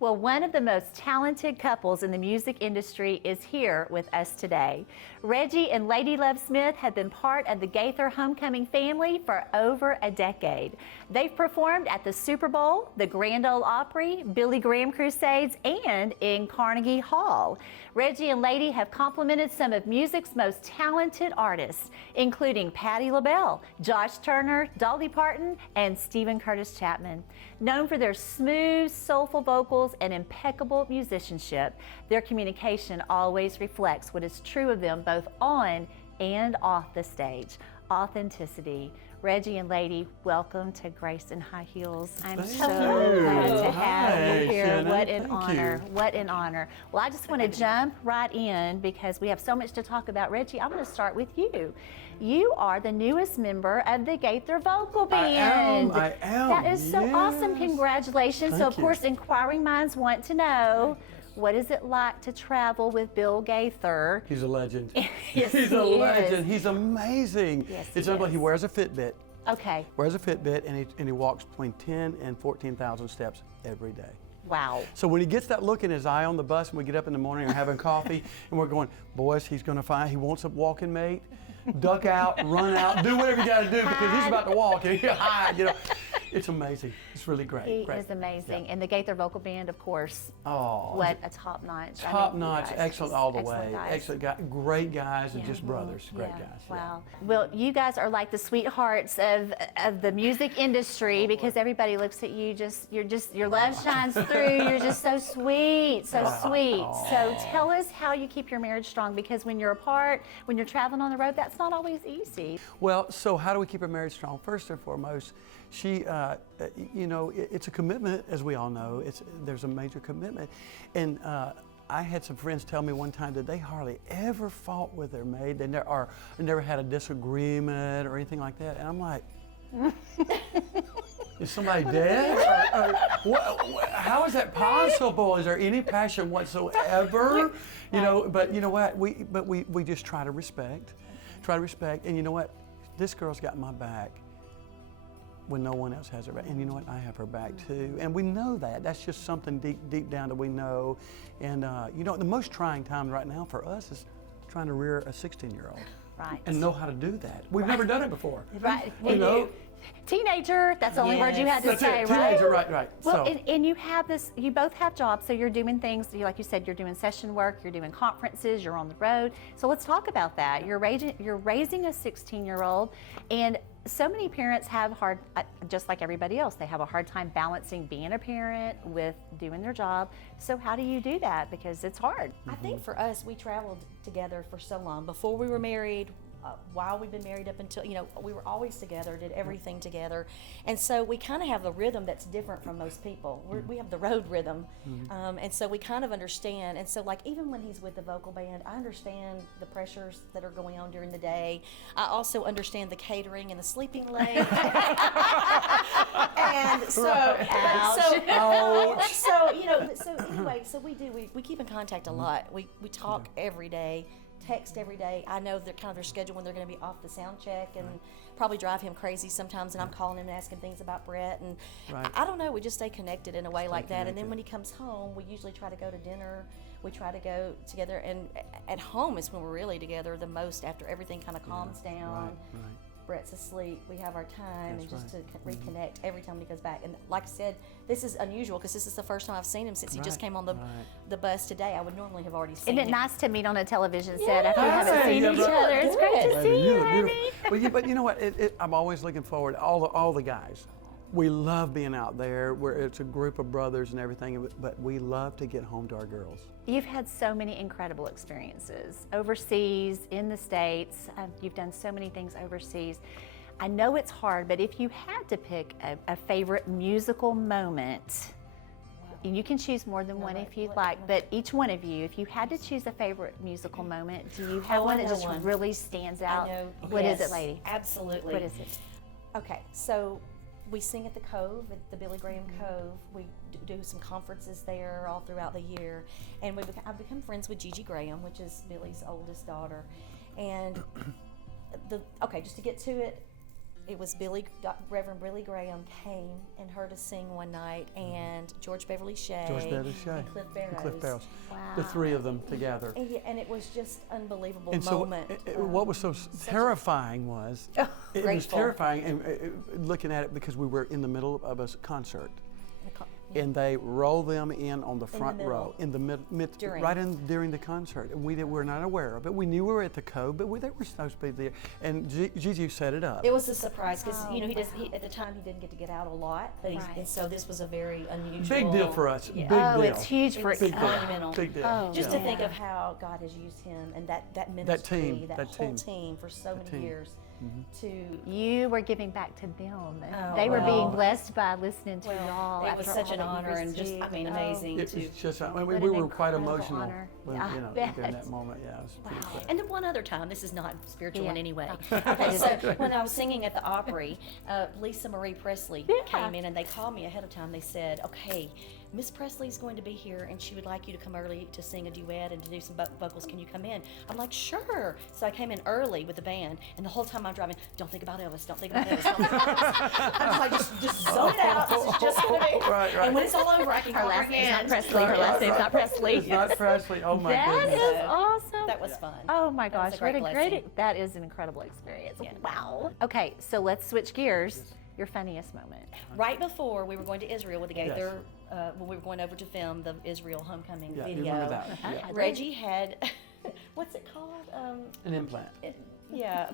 Well, one of the most talented couples in the music industry is here with us today. Reggie and Ladye Ladye Smith have been part of the Gaither Homecoming family for over a decade. They've performed at the Super Bowl, the Grand Ole Opry, Billy Graham Crusades, and in Carnegie Hall. Reggie and Ladye have complimented some of music's most talented artists, including Patti LaBelle, Josh Turner, Dolly Parton, and Stephen Curtis Chapman. Known for their smooth, soulful vocals and impeccable musicianship, their communication always reflects what is true of them both on and off the stage. Authenticity. Reggie and Ladye, welcome to Grace and High Heels. I'm so glad to have you here. Shannon. What an Thank honor. you. What an honor. Well, I just want to jump right in because we have so much to talk about. Reggie, I'm going to start with you. You are the newest member of the Gaither Vocal Band. I am. That is so awesome. Congratulations. So, of Thank you. course, inquiring minds want to know, what is it like to travel with Bill Gaither? He's a legend. Yes, He's he a is. legend. He's amazing. Yes, It's he unbelievable. is. He wears a Fitbit. Okay. Wears a Fitbit, and he walks between 10 and 14,000 steps every day. Wow. So when he gets that look in his eye on the bus and we get up in the morning and having coffee and we're going, boys, he wants a walking mate, duck out, run out, do whatever you got to do because he's about to walk and you hide, you know. It's amazing. It's really great. He great. is amazing. Yeah. And the Gaither Vocal Band, of course, Oh, what a top-notch. top notch, excellent all the excellent way. guys. Excellent guy, great guys and Yeah. just brothers, great Yeah. guys. Wow. Well, you guys are like the sweethearts of the music industry because everybody looks at you your love shines through. You're just so sweet, so sweet. So tell us how you keep your marriage strong because when you're apart, when you're traveling on the road, that's not always easy. Well, so how do we keep our marriage strong? First and foremost, she, you know, it's a commitment, as we all know. There's a major commitment, and I had some friends tell me one time that they hardly ever fought with their maid. They never had a disagreement or anything like that. And I'm like, is somebody dead? How is that possible? Is there any passion whatsoever? You know, but you know what? We just try to respect, and you know what? This girl's got my back when no one else has her back. And you know what? I have her back too. And we know that. That's just something deep down that we know. And you know, the most trying time right now for us is trying to rear a 16-year-old. Right. And know how to do that. We've never done it before. Right. You know? Teenager, that's the only word you had to That's say, it. right? Teenager, right. Well, So, and you have this, you both have jobs, so you're doing things, like you said, you're doing session work, you're doing conferences, you're on the road. So let's talk about that. You're raising a 16-year-old, and so many parents have just like everybody else, they have a hard time balancing being a parent with doing their job. So how do you do that? Because it's hard. I think for us, we traveled together for so long. Before we were married, while we've been married up until, you know, we were always together, did everything together. And so we kind of have a rhythm that's different from most people. We have the road rhythm. And so we kind of understand. And so like even when he's with the vocal band, I understand the pressures that are going on during the day. I also understand the catering and the sleeping late. And so, so you know, so anyway, so we keep in contact a lot. We talk every day, text every day. I know their kind of their schedule when they're going to be off the sound check, and probably drive him crazy sometimes. And I'm calling him and asking things about Brett, and I don't know. We just stay connected in a way like that. And then when he comes home, we usually try to go to dinner. We try to go together, and at home is when we're really together the most. After everything kind of calms down. Brett's asleep, we have our time. That's and just right. to reconnect every time he goes back. And like I said, this is unusual because this is the first time I've seen him since he just came on the bus today. I would normally have already seen Isn't it him. nice to meet on a television set after you haven't Yeah, seen yeah, each right. other? It's great to see you, look honey. beautiful. But you know what? I'm always looking forward. All the guys, we love being out there. It's a group of brothers and everything, but we love to get home to our girls. You've had so many incredible experiences overseas, in the States. You've done so many things overseas. I know it's hard, but if you had to pick a favorite musical moment, and you can choose more than one if you'd like, but each one of you, if you had to choose a favorite musical moment, do you have one that just really stands out? I know. What is it, Ladye? Absolutely. What is it? Okay, so we sing at the Cove, at the Billy Graham Cove. We do some conferences there all throughout the year. And I've become friends with Gigi Graham, which is Billy's oldest daughter. And just to get to it, it was Reverend Billy Graham came and heard us sing one night, and George Beverly Shea, and Cliff Barrows. Wow. The three of them together. And it was just unbelievable And so moment. what was so terrifying was, it was Grateful. terrifying, and looking at it because we were in the middle of a concert. And they roll them in on the front row, in the during the concert, and we were not aware of it. We knew we were at the Cove, but they were supposed to be there. And Gigi set it up. It was a surprise because at the time he didn't get to get out a lot, but and so this was a very unusual. Big deal for us. Yeah. Big deal. It's huge for Big deal. monumental. Big deal. Oh, Just to think of how God has used him and that ministry, that whole team for so many years. You were giving back to them. Oh, They were well. being blessed by listening to y'all. It was after such all an that you honor and just, received. amazing It was to. just, What we an were quite incredible emotional honor. when, I during bet. that moment. Yeah, it was pretty quick. And then one other time, this is not spiritual in Yeah. any way. Okay. Okay, so when I was singing at the Opry, Lisa Marie Presley came in and they called me ahead of time. They said, okay, Miss Presley's going to be here and she would like you to come early to sing a duet and to do some vocals. Can you come in? I'm like, sure. So I came in early with the band, and the whole time I'm driving, don't think about Elvis, don't think about Elvis, don't think about Elvis. I'm like, just zone it out. This is just going to be. Right. And when it's all over, I can Her call her last name's not again. Presley. Her last name's not Presley. It's not Presley. Oh my That goodness. is awesome. That was fun. Oh my That was gosh, a what great a blessing. that is an incredible experience. Yeah. Wow. Okay, so let's switch gears. Your funniest moment. Right before we were going to Israel with the Gaither, when we were going over to film the Israel Homecoming Yeah, you video, remember that. Yeah. Reggie had, what's it called? An implant.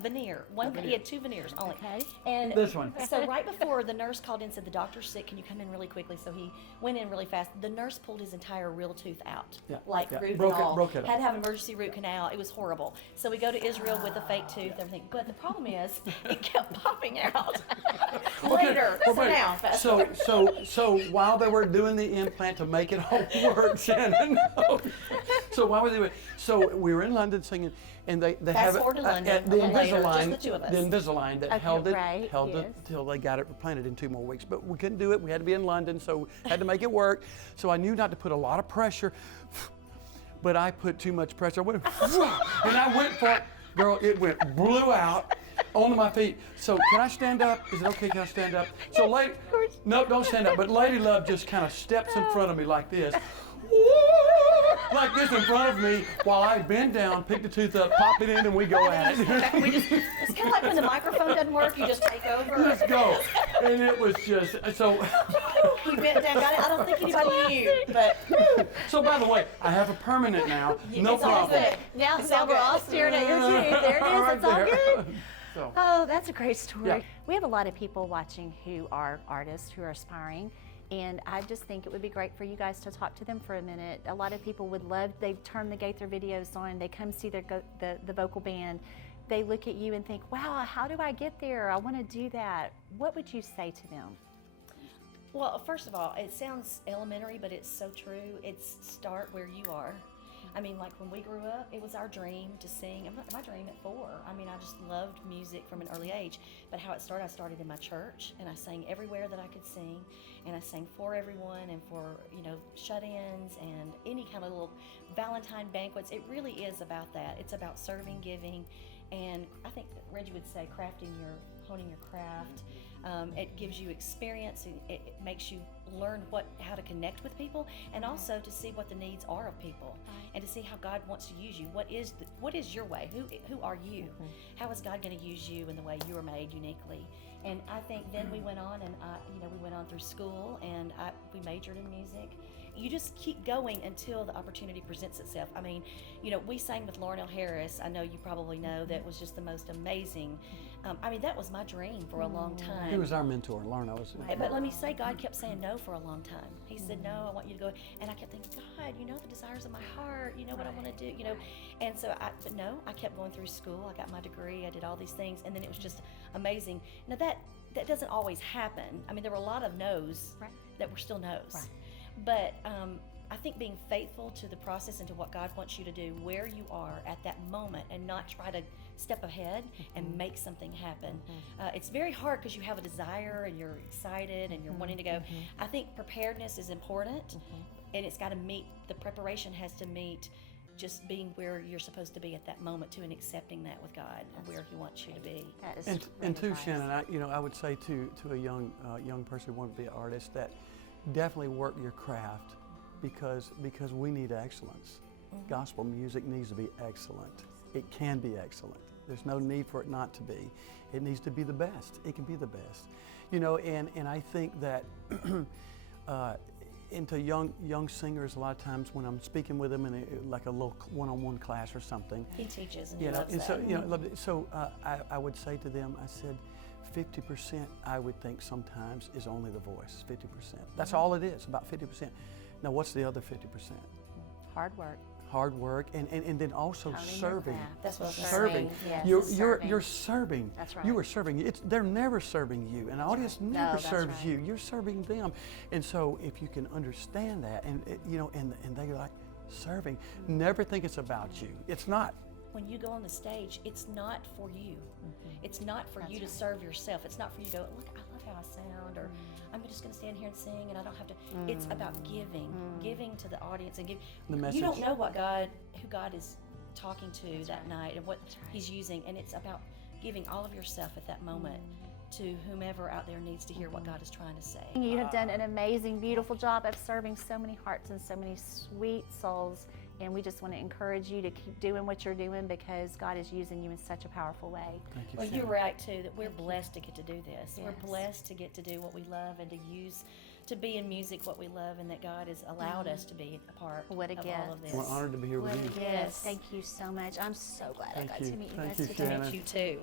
Veneer. He had 2 veneers only. Okay. And This one. So right before, the nurse called in and said, the doctor's sick, can you come in really quickly? So he went in really fast. The nurse pulled his entire real tooth out, root and all. Broke it Had to have an emergency root canal. It was horrible. So we go to Israel with a fake tooth, everything. But the problem is, it kept popping out. Later, Well, so wait. now. So while they were doing the implant to make it all work, Shannon. So while we were doing it, so we were in London singing, and they have it forward to London, at the a little later, Invisalign, just the 2 of us. the Invisalign that Okay, held it right, yes. till they got it replanted in 2 more weeks. But we couldn't do it. We had to be in London, so had to make it work. So I knew not to put a lot of pressure, but I put too much pressure. I went, and I went for it. Girl, blew out onto my feet. So can I stand up? Is it okay? Can I stand up? So no, don't stand up. But Lady Love just kind of steps in front of me like this. Like this in front of me while I bend down, pick the tooth up, pop it in, and we go at it. It's kind of like when the microphone doesn't work, you just take over. Let's go. And it was just, so. We bent down, got it. I don't think anybody knew, but So by the way, I have a permanent now. No it's all problem. good. Now, It's all we're good. all staring at your tooth. There it is. Right It's all there. good. So. Oh, that's a great story. Yeah. We have a lot of people watching who are artists, who are aspiring, and I just think it would be great for you guys to talk to them for a minute. A lot of people would love, they turn the Gaither videos on, they come see the vocal band, they look at you and think, wow, how do I get there? I want to do that. What would you say to them? Well, first of all, it sounds elementary, but it's so true. It's start where you are. I mean, like when we grew up, it was our dream to sing. My dream at 4. I mean, I just loved music from an early age. But how it started, I started in my church, and I sang everywhere that I could sing, and I sang for everyone and for, shut-ins and any kind of little Valentine banquets. It really is about that. It's about serving, giving, and I think Reggie would say honing your craft. It gives you experience, and it makes you learn how to connect with people, and also to see what the needs are of people, and to see how God wants to use you. What is your way? Who are you? How is God going to use you in the way you are made uniquely? And I think then we went on, and we went on through school, and we majored in music. You just keep going until the opportunity presents itself. I mean, we sang with Laurel Harris. I know you probably know that was just the most amazing. That was my dream for a long time. He was our mentor, Lorna was. But let me say, God kept saying no for a long time. He said, no, I want you to go. And I kept thinking, God, you know the desires of my heart. You know what I want to do, And so, but no, I kept going through school. I got my degree. I did all these things. And then it was just amazing. Now, that doesn't always happen. I mean, there were a lot of no's that were still no's. Right. But I think being faithful to the process and to what God wants you to do where you are at that moment, and not try to step ahead and make something happen. It's very hard because you have a desire and you're excited and you're wanting to go. I think preparedness is important, and it's got to meet, the preparation has to meet just being where you're supposed to be at that moment too, and accepting that with God and where He wants you to be. That is And great too, advice. Shannon, I would say to a young person who wants to be an artist that definitely work your craft because we need excellence. Gospel music needs to be excellent. It can be excellent. There's no need for it not to be. It needs to be the best. It can be the best. You know, and I think that into young singers, a lot of times when I'm speaking with them in like a little one-on-one class or something, He teaches and you He know, loves and that. so I would say to them, I said, 50% I would think sometimes is only the voice. 50%. That's all it is. About 50%. Now, what's the other 50%? Hard work. Hard work, and then also Honing your serving. craft. That's what I was Serving. saying. Yes. You're Serving. serving. That's right. You are serving. They're never serving you. An audience never that's serves right. you. You're serving them. And so if you can understand that, and they're like serving. Never think it's about you. It's not. When you go on the stage, it's not for you. It's not for you to serve yourself. It's not for you to go, look, I love how I sound, or I'm just going to stand here and sing, and I don't have to. It's about giving to the audience, and give. The message. You don't know who God is talking to that night, and what He's using, and it's about giving all of yourself at that moment to whomever out there needs to hear what God is trying to say. You have done an amazing, beautiful job of serving so many hearts and so many sweet souls. And we just want to encourage you to keep doing what you're doing because God is using you in such a powerful way. Thank you, Well, Shannon. you're right too, that we're blessed to get to do this. Yes. We're blessed to get to do what we love and to be in music what we love, and that God has allowed us to be a part What a of gift. all of this. We're honored to be here with you. Yes, thank you so much. I'm so glad I Thank got you. to meet you Thank guys you, today. Shannon. Thank you too.